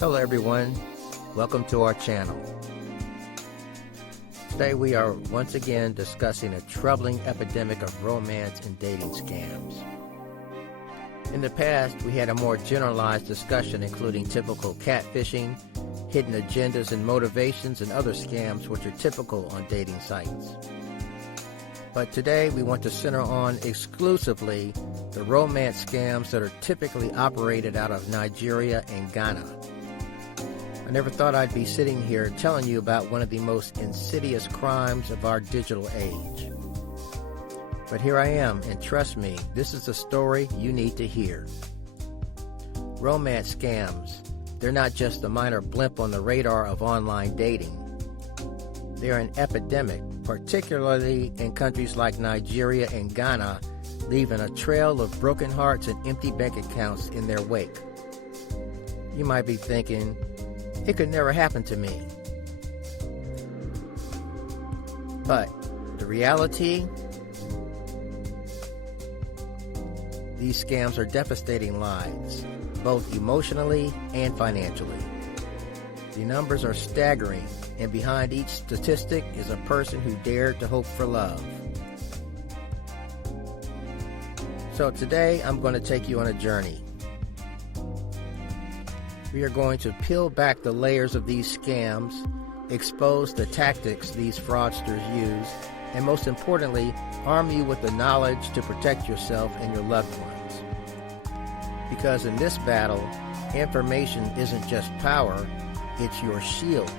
Hello everyone, welcome to our channel. Today we are once again discussing a troubling epidemic of romance and dating scams. In the past, we had a more generalized discussion including typical catfishing, hidden agendas and motivations, and other scams which are typical on dating sites. But today we want to center on exclusively the romance scams that are typically operated out of Nigeria and Ghana. I never thought I'd be sitting here telling you about one of the most insidious crimes of our digital age. But here I am, and trust me, this is a story you need to hear. Romance scams, they're not just a minor blimp on the radar of online dating. They're an epidemic, particularly in countries like Nigeria and Ghana, leaving a trail of broken hearts and empty bank accounts in their wake. You might be thinking, it could never happen to me. But the reality, these scams are devastating lives, both emotionally and financially. The numbers are staggering, and behind each statistic is a person who dared to hope for love. So today I'm going to take you on a journey. We are going to peel back the layers of these scams, expose the tactics these fraudsters use, and most importantly, arm you with the knowledge to protect yourself and your loved ones. Because in this battle, information isn't just power, it's your shield.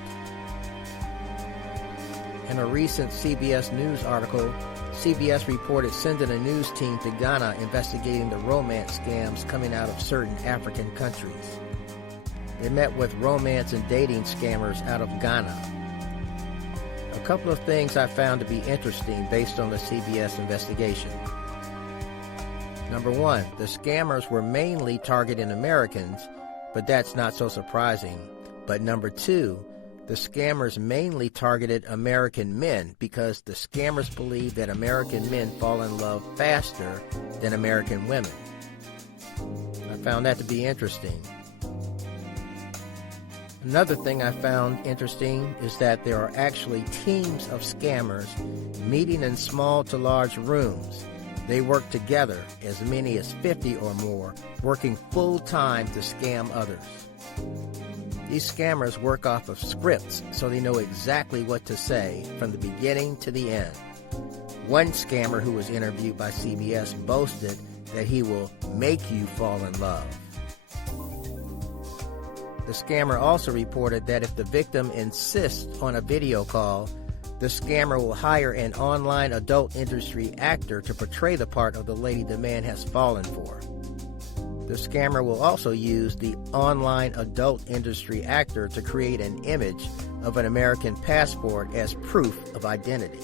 In a recent CBS News article, CBS reported sending a news team to Ghana investigating the romance scams coming out of certain African countries. They met with romance and dating scammers out of Ghana. A couple of things I found to be interesting based on the CBS investigation. Number one, the scammers were mainly targeting Americans, but that's not so surprising. But number two, the scammers mainly targeted American men because the scammers believe that American men fall in love faster than American women. I found that to be interesting. Another thing I found interesting is that there are actually teams of scammers meeting in small to large rooms. They work together, as many as 50 or more, working full-time to scam others. These scammers work off of scripts, so they know exactly what to say from the beginning to the end. One scammer who was interviewed by CBS boasted that he will make you fall in love. The scammer also reported that if the victim insists on a video call, the scammer will hire an online adult industry actor to portray the part of the lady the man has fallen for. The scammer will also use the online adult industry actor to create an image of an American passport as proof of identity.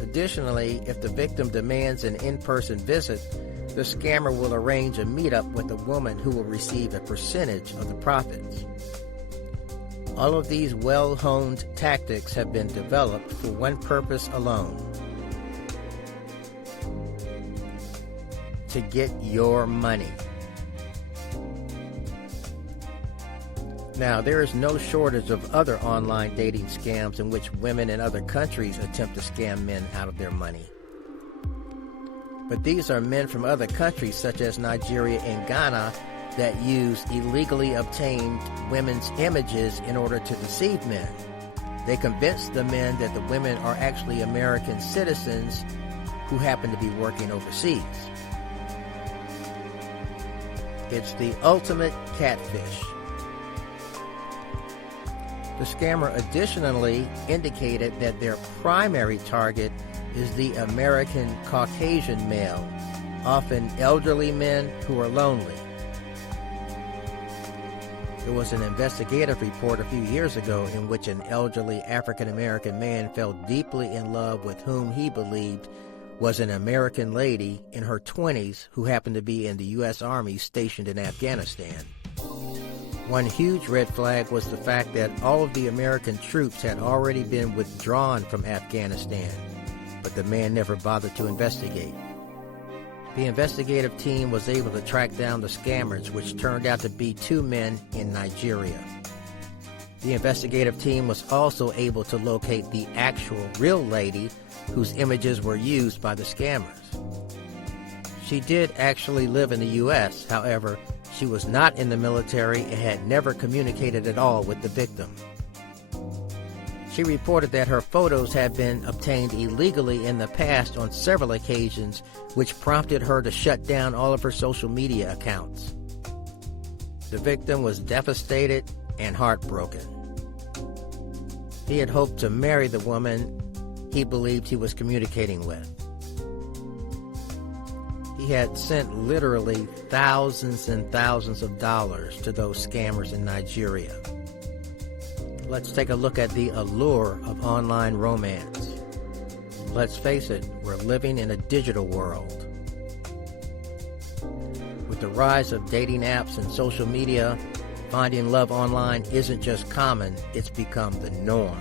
Additionally, if the victim demands an in-person visit, the scammer will arrange a meetup with a woman who will receive a percentage of the profits. All of these well-honed tactics have been developed for one purpose alone: to get your money. Now, there is no shortage of other online dating scams in which women in other countries attempt to scam men out of their money. But these are men from other countries such as Nigeria and Ghana that use illegally obtained women's images in order to deceive men. They convince the men that the women are actually American citizens who happen to be working overseas. It's the ultimate catfish. The scammer additionally indicated that their primary target is the American Caucasian male, often elderly men who are lonely. There was an investigative report a few years ago in which an elderly African-American man fell deeply in love with whom he believed was an American lady in her 20s who happened to be in the U.S. Army stationed in Afghanistan. One huge red flag was the fact that all of the American troops had already been withdrawn from Afghanistan, but the man never bothered to investigate. The investigative team was able to track down the scammers, which turned out to be 2 men in Nigeria. The investigative team was also able to locate the actual real lady whose images were used by the scammers. She did actually live in the U.S., however, she was not in the military and had never communicated at all with the victim. She reported that her photos had been obtained illegally in the past on several occasions, which prompted her to shut down all of her social media accounts. The victim was devastated and heartbroken. He had hoped to marry the woman he believed he was communicating with. He had sent literally thousands and thousands of dollars to those scammers in Nigeria. Let's take a look at the allure of online romance. Let's face it, we're living in a digital world. With the rise of dating apps and social media, finding love online isn't just common, it's become the norm.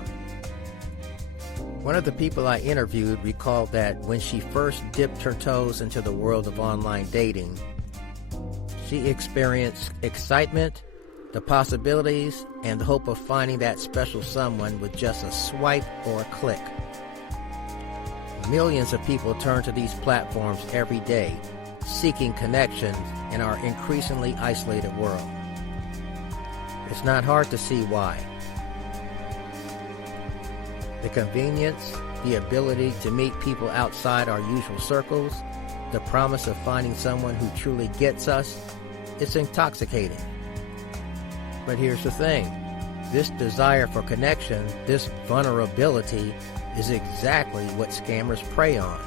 One of the people I interviewed recalled that when she first dipped her toes into the world of online dating, she experienced excitement, the possibilities, and the hope of finding that special someone with just a swipe or a click. Millions of people turn to these platforms every day, seeking connections in our increasingly isolated world. It's not hard to see why. The convenience, the ability to meet people outside our usual circles, the promise of finding someone who truly gets us, it's intoxicating. But here's the thing, this desire for connection, this vulnerability, is exactly what scammers prey on.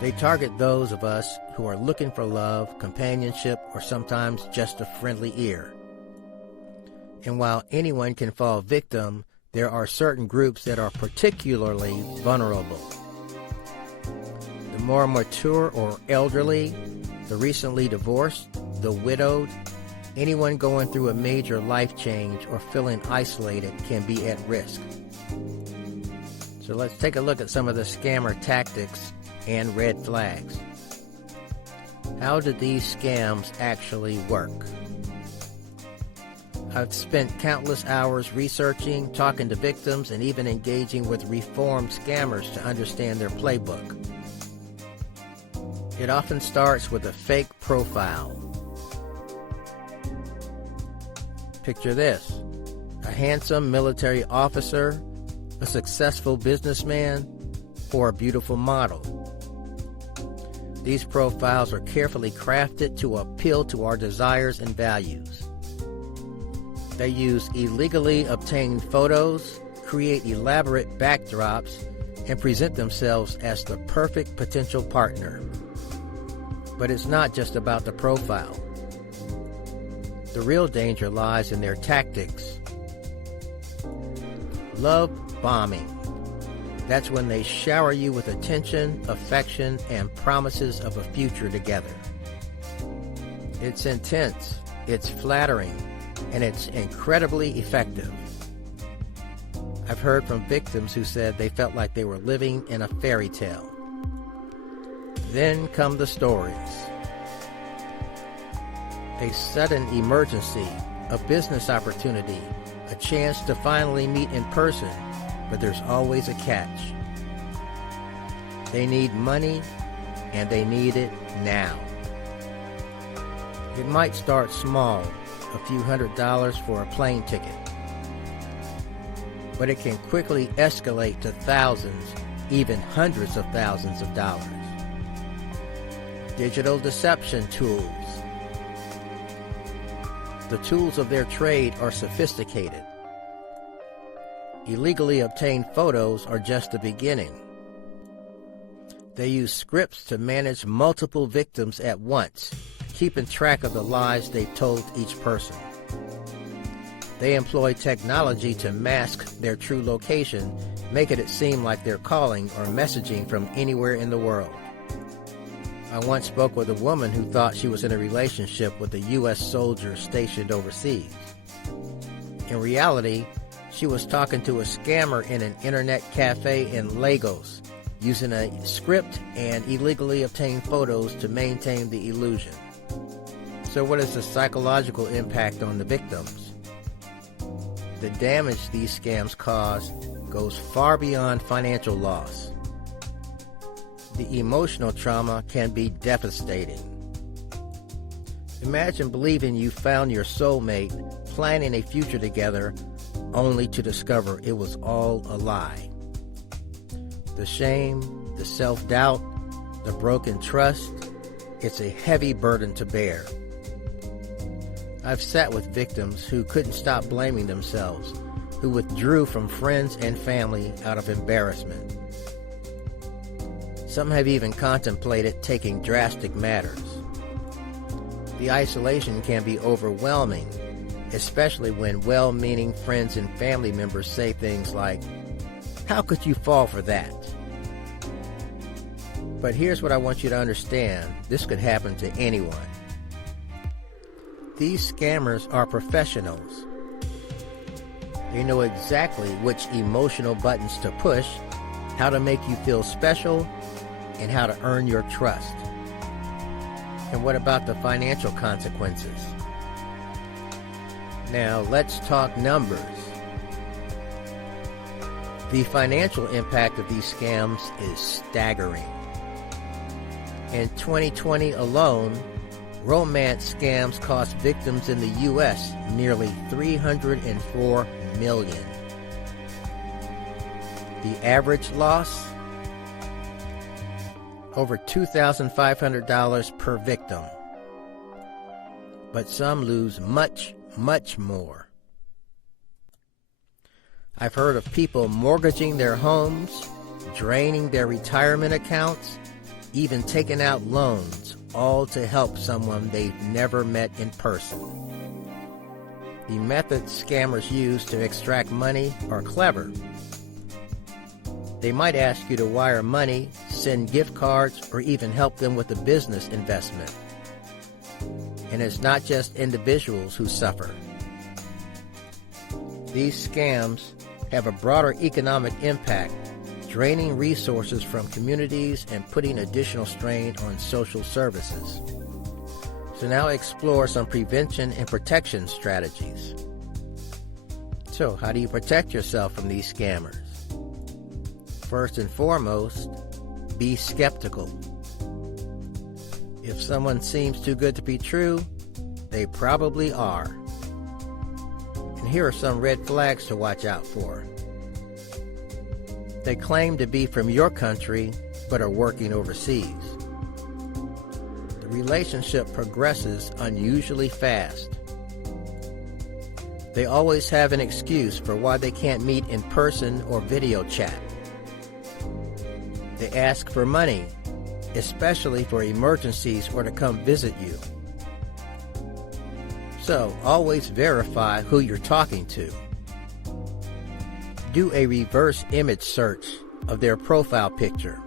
They target those of us who are looking for love, companionship, or sometimes just a friendly ear. And while anyone can fall victim, there are certain groups that are particularly vulnerable. The more mature or elderly, the recently divorced, the widowed, anyone going through a major life change or feeling isolated can be at risk. So let's take a look at some of the scammer tactics and red flags. How do these scams actually work? I've spent countless hours researching, talking to victims, and even engaging with reformed scammers to understand their playbook. It often starts with a fake profile. Picture this: a handsome military officer, a successful businessman, or a beautiful model. These profiles are carefully crafted to appeal to our desires and values. They use illegally obtained photos, create elaborate backdrops, and present themselves as the perfect potential partner. But it's not just about the profile. The real danger lies in their tactics. Love bombing. That's when they shower you with attention, affection, and promises of a future together. It's intense, it's flattering, and it's incredibly effective. I've heard from victims who said they felt like they were living in a fairy tale. Then come the stories. A sudden emergency, a business opportunity, a chance to finally meet in person, but there's always a catch. They need money, and they need it now. It might start small, a few $100s for a plane ticket, but it can quickly escalate to thousands, even hundreds of thousands of dollars. Digital deception tools. The tools of their trade are sophisticated. Illegally obtained photos are just the beginning. They use scripts to manage multiple victims at once, keeping track of the lies they told each person. They employ technology to mask their true location, making it seem like they're calling or messaging from anywhere in the world. I once spoke with a woman who thought she was in a relationship with a U.S. soldier stationed overseas. In reality, she was talking to a scammer in an internet cafe in Lagos, using a script and illegally obtained photos to maintain the illusion. So what is the psychological impact on the victims? The damage these scams cause goes far beyond financial loss. The emotional trauma can be devastating. Imagine believing you found your soulmate, planning a future together, only to discover it was all a lie. The shame, the self-doubt, the broken trust, it's a heavy burden to bear. I've sat with victims who couldn't stop blaming themselves, who withdrew from friends and family out of embarrassment. Some have even contemplated taking drastic matters. The isolation can be overwhelming, especially when well-meaning friends and family members say things like, "How could you fall for that?" But here's what I want you to understand. This could happen to anyone. These scammers are professionals. They know exactly which emotional buttons to push, how to make you feel special, and how to earn your trust. And what about the financial consequences? Now let's talk numbers. The financial impact of these scams is staggering. In 2020 alone, romance scams cost victims in the U.S. nearly $304 million. The average loss? Over $2,500 per victim. But some lose much, much more. I've heard of people mortgaging their homes, draining their retirement accounts, even taking out loans, all to help someone they've never met in person. The methods scammers use to extract money are clever. They might ask you to wire money, send gift cards, or even help them with a business investment. And it's not just individuals who suffer. These scams have a broader economic impact, draining resources from communities and putting additional strain on social services. So now explore some prevention and protection strategies. So how do you protect yourself from these scammers? First and foremost, be skeptical. If someone seems too good to be true, they probably are. And here are some red flags to watch out for. They claim to be from your country, but are working overseas. The relationship progresses unusually fast. They always have an excuse for why they can't meet in person or video chat. They ask for money, especially for emergencies or to come visit you. So, always verify who you're talking to. Do a reverse image search of their profile picture.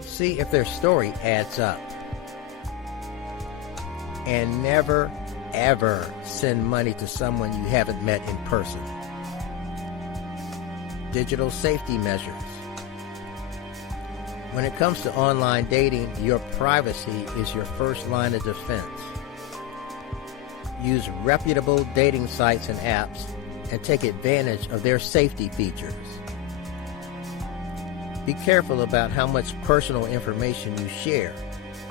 See if their story adds up. And never, ever send money to someone you haven't met in person. Digital safety measures. When it comes to online dating, your privacy is your first line of defense. Use reputable dating sites and apps and take advantage of their safety features. Be careful about how much personal information you share,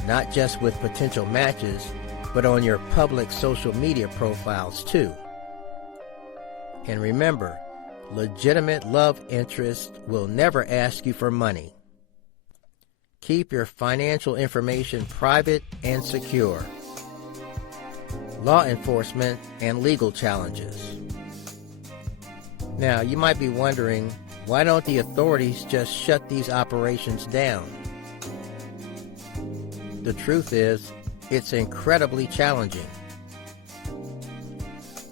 not just with potential matches, but on your public social media profiles too. And remember, legitimate love interests will never ask you for money. Keep your financial information private and secure. Law enforcement and legal challenges. Now, you might be wondering, why don't the authorities just shut these operations down? The truth is, it's incredibly challenging.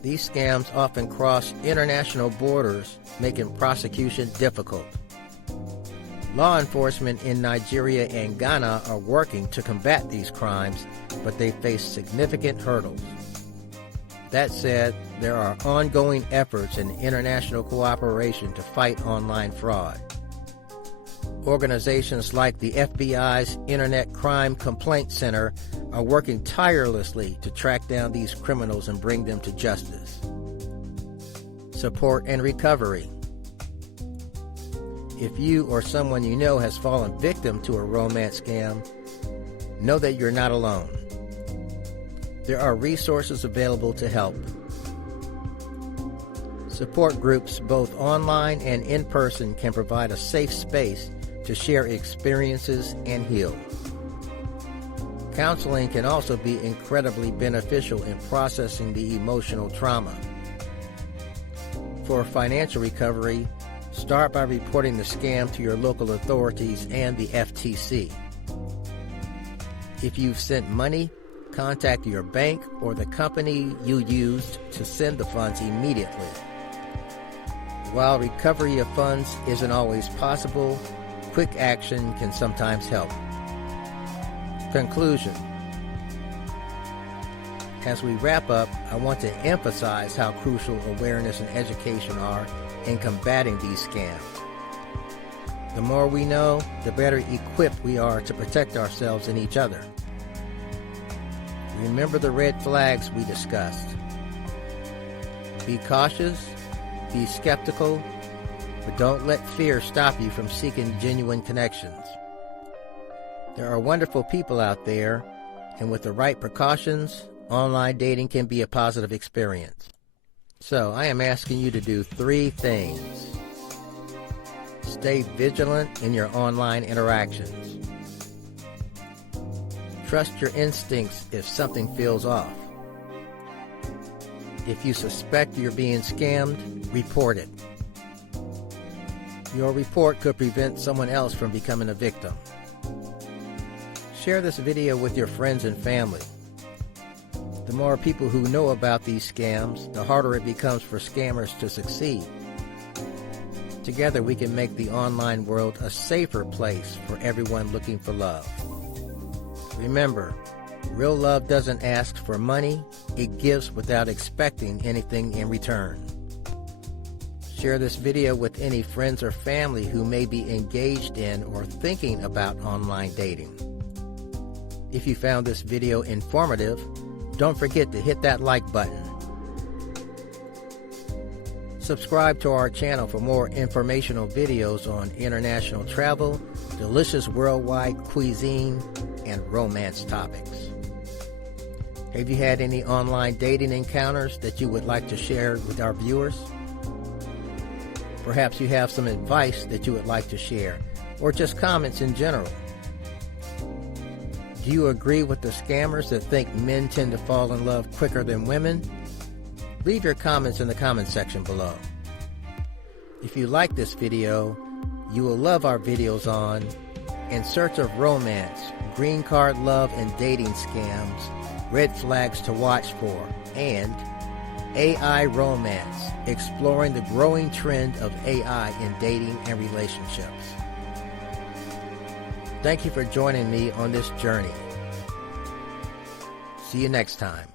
These scams often cross international borders, making prosecution difficult. Law enforcement in Nigeria and Ghana are working to combat these crimes, but they face significant hurdles. That said, there are ongoing efforts in international cooperation to fight online fraud. Organizations like the FBI's Internet Crime Complaint Center are working tirelessly to track down these criminals and bring them to justice. Support and recovery. If you or someone you know has fallen victim to a romance scam, know that you're not alone. There are resources available to help. Support groups, both online and in person, can provide a safe space to share experiences and heal. Counseling can also be incredibly beneficial in processing the emotional trauma. For financial recovery, start by reporting the scam to your local authorities and the FTC. If you've sent money, contact your bank or the company you used to send the funds immediately. While recovery of funds isn't always possible, quick action can sometimes help. Conclusion. As we wrap up, I want to emphasize how crucial awareness and education are in combating these scams. The more we know, the better equipped we are to protect ourselves and each other. Remember the red flags we discussed. Be cautious, be skeptical, but don't let fear stop you from seeking genuine connections. There are wonderful people out there, and with the right precautions, online dating can be a positive experience. So I am asking you to do 3 things. Stay vigilant in your online interactions. Trust your instincts if something feels off. If you suspect you're being scammed, report it. Your report could prevent someone else from becoming a victim. Share this video with your friends and family. The more people who know about these scams, the harder it becomes for scammers to succeed. Together we can make the online world a safer place for everyone looking for love. Remember, real love doesn't ask for money, it gives without expecting anything in return. Share this video with any friends or family who may be engaged in or thinking about online dating. If you found this video informative, don't forget to hit that like button. Subscribe to our channel for more informational videos on international travel, delicious worldwide cuisine, and romance topics. Have you had any online dating encounters that you would like to share with our viewers? Perhaps you have some advice that you would like to share, or just comments in general. Do you agree with the scammers that think men tend to fall in love quicker than women? Leave your comments in the comment section below. If you like this video, you will love our videos on In Search of Romance, Green Card Love and Dating Scams, Red Flags to Watch For, and AI Romance, exploring the growing trend of AI in dating and relationships. Thank you for joining me on this journey. See you next time.